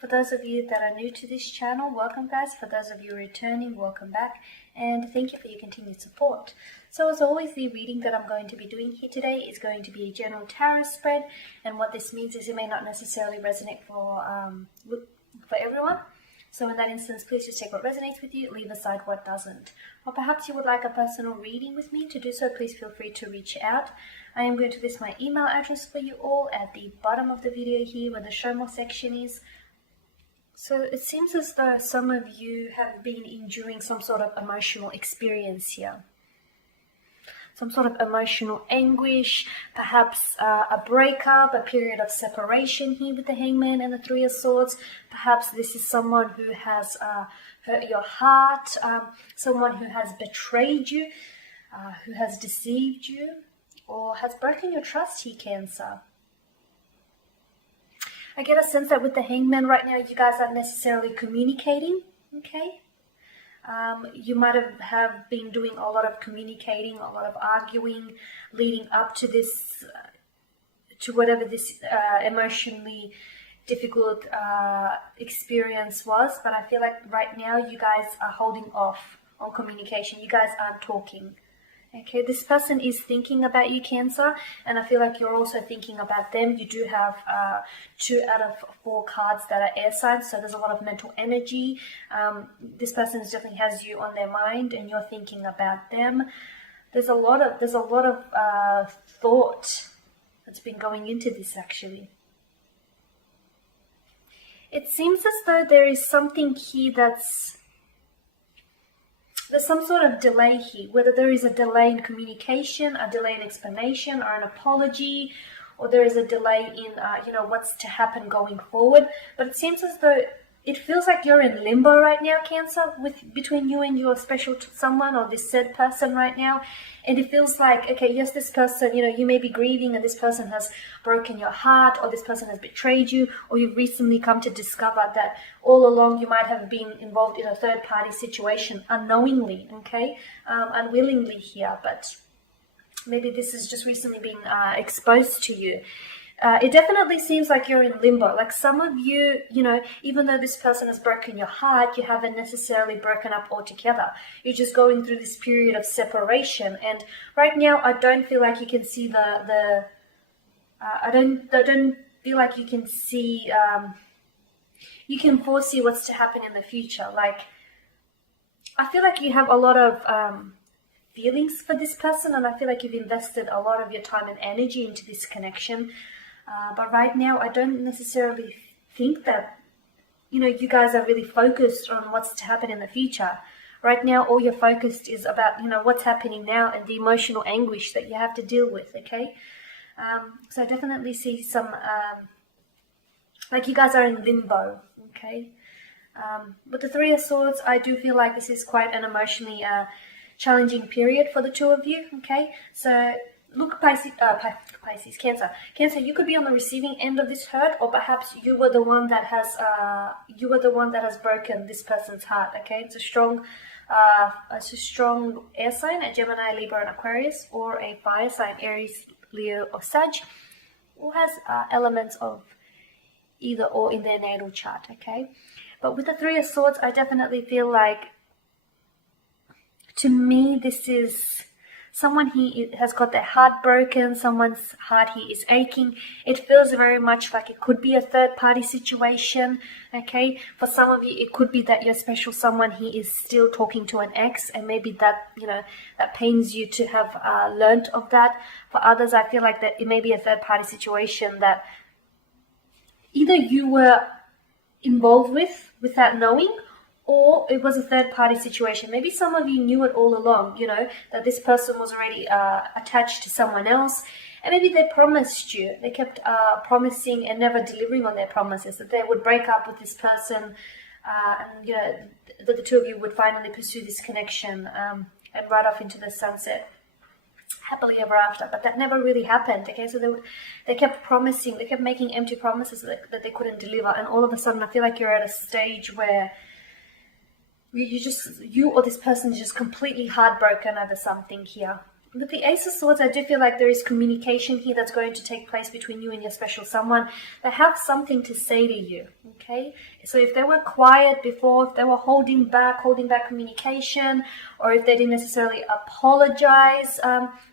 For those of you that are new to this channel, welcome guys. For those of you returning, welcome back. And thank you for your continued support. So as always, the reading that I'm going to be doing here today is going to be a general tarot spread. And what this means is it may not necessarily resonate for everyone. So in that instance, please just take what resonates with you, leave aside what doesn't. Or perhaps you would like a personal reading with me. To do so, please feel free to reach out. I am going to list my email address for you all at the bottom of the video here where the show more section is. So it seems as though some of you have been enduring some sort of emotional experience here. Some sort of emotional anguish, perhaps a breakup, a period of separation here with the Hangman and the Three of Swords. Perhaps this is someone who has hurt your heart, someone who has betrayed you, who has deceived you, or has broken your trust here, Cancer. I get a sense that with the Hangman right now, you guys aren't necessarily communicating, okay? You might have been doing a lot of communicating, a lot of arguing, leading up to this, to whatever this emotionally difficult experience was. But I feel like right now you guys are holding off on communication. You guys aren't talking. Okay, this person is thinking about you, Cancer, and I feel like you're also thinking about them. You do have 2 out of 4 cards that are air signs, so there's a lot of mental energy. This person definitely has you on their mind, and you're thinking about them. There's a lot of thought that's been going into this. Actually, it seems as though there is something here there's some sort of delay here, whether there is a delay in communication, a delay in explanation, or an apology, or there is a delay in, what's to happen going forward. But it seems as though it feels like you're in limbo right now, Cancer, between you and your special someone or this said person right now. And it feels like, okay, yes, this person, you may be grieving and this person has broken your heart, or this person has betrayed you, or you've recently come to discover that all along you might have been involved in a third-party situation unknowingly, okay, unwillingly here, but maybe this has just recently been exposed to you. It definitely seems like you're in limbo. Like some of you, even though this person has broken your heart, you haven't necessarily broken up altogether. You're just going through this period of separation. And right now, I don't feel like you can see I don't feel like you can see, you can foresee what's to happen in the future. Like, I feel like you have a lot of feelings for this person, and I feel like you've invested a lot of your time and energy into this connection. But right now, I don't necessarily think that, you guys are really focused on what's to happen in the future. Right now, all you're focused is about, what's happening now and the emotional anguish that you have to deal with, okay? So I definitely see some, like you guys are in limbo, okay? With the Three of Swords, I do feel like this is quite an emotionally challenging period for the two of you, okay? So look, Cancer, you could be on the receiving end of this hurt, or perhaps you were the one that has broken this person's heart. Okay, it's a strong air sign, a Gemini, Libra, and Aquarius, or a fire sign, Aries, Leo, or Sag, who has elements of either or in their natal chart. Okay, but with the Three of Swords, I definitely feel like, to me, this is someone he has got their heart broken, someone's heart he is aching. It feels very much like it could be a third-party situation, okay? For some of you, it could be that your special someone he is still talking to an ex, and maybe that, that pains you to have learnt of that. For others, I feel like that it may be a third-party situation that either you were involved with without knowing, or it was a third-party situation. Maybe some of you knew it all along, that this person was already attached to someone else. And maybe they promised you. They kept promising and never delivering on their promises, that they would break up with this person, and, that the two of you would finally pursue this connection and ride off into the sunset happily ever after. But that never really happened, okay? So they kept promising, they kept making empty promises that they couldn't deliver. And all of a sudden, I feel like you're at a stage where you or this person is just completely heartbroken over something here. with the Ace of Swords, I do feel like there is communication here that's going to take place between you and your special someone. They have something to say to you, okay? So if they were quiet before, if they were holding back communication, or if they didn't necessarily apologize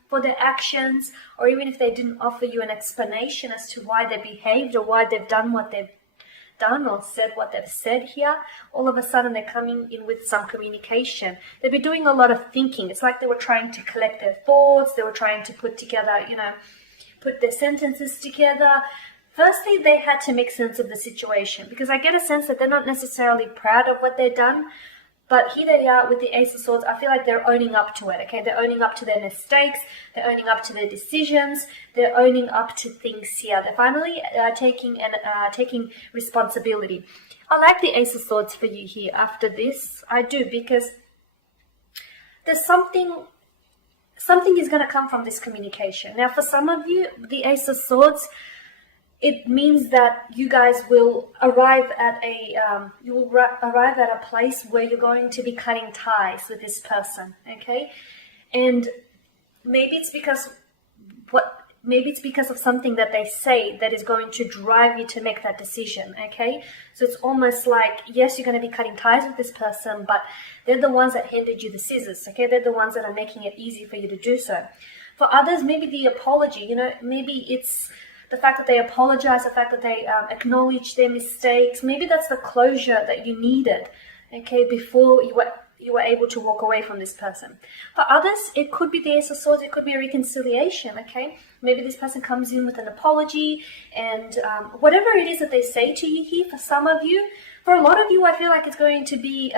for their actions, or even if they didn't offer you an explanation as to why they behaved or why they've done what they've done or said what they've said here, all of a sudden they're coming in with some communication. They've been doing a lot of thinking. It's like they were trying to collect their thoughts. They were trying to put together, put their sentences together. Firstly, they had to make sense of the situation, because I get a sense that they're not necessarily proud of what they've done. But here they are with the Ace of Swords. I feel like they're owning up to it, okay? They're owning up to their mistakes. They're owning up to their decisions. They're owning up to things here. They're finally taking responsibility. I like the Ace of Swords for you here after this. I do, because there's something is going to come from this communication. Now, for some of you, the Ace of Swords, it means that you guys will arrive at a place where you're going to be cutting ties with this person, okay? And maybe it's because of something that they say that is going to drive you to make that decision, okay? So it's almost like, yes, you're going to be cutting ties with this person, but they're the ones that handed you the scissors, okay? They're the ones that are making it easy for you to do so. For others, maybe the apology, maybe it's the fact that they apologize, the fact that they acknowledge their mistakes. Maybe that's the closure that you needed, okay, before you were able to walk away from this person. For others, it could be the Ace of Swords, it could be a reconciliation, okay? Maybe this person comes in with an apology, and whatever it is that they say to you here, for some of you, for a lot of you, I feel like it's going to be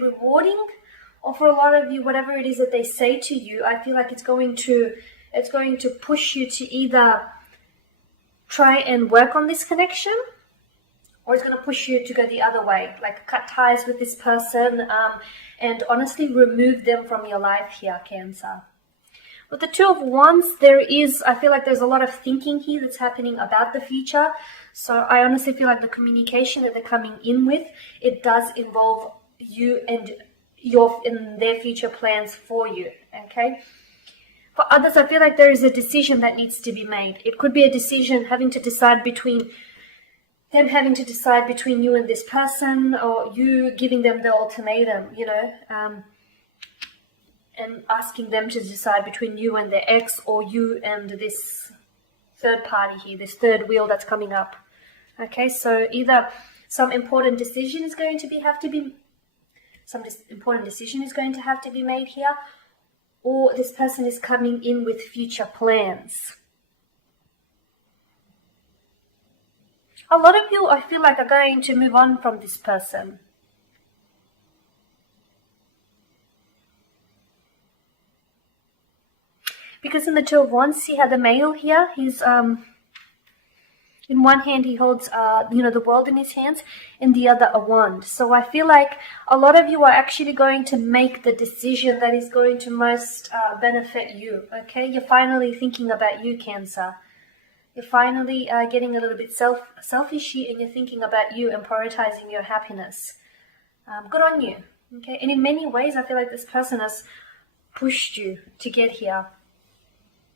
rewarding, or for a lot of you, whatever it is that they say to you, I feel like it's going to push you to either try and work on this connection, or it's going to push you to go the other way, like cut ties with this person, and honestly remove them from your life here, Cancer. With the Two of Wands, I feel like there's a lot of thinking here that's happening about the future. So I honestly feel like the communication that they're coming in with, it does involve you and in their future plans for you, okay? For others, I feel like there is a decision that needs to be made. It could be a decision having to decide between you and this person, or you giving them the ultimatum, and asking them to decide between you and their ex, or you and this third party here, this third wheel that's coming up. Okay, so either some important decision is going to have to be made here, or this person is coming in with future plans. A lot of you, I feel like, are going to move on from this person. Because in the Two of Wands, see how the male here, he's in one hand he holds the world in his hands, in the other a wand. So I feel like a lot of you are actually going to make the decision that is going to most benefit you, okay? You're finally thinking about you, Cancer. You're finally getting a little bit selfish here, and you're thinking about you and prioritizing your happiness. Good on you, okay? And in many ways, I feel like this person has pushed you to get here.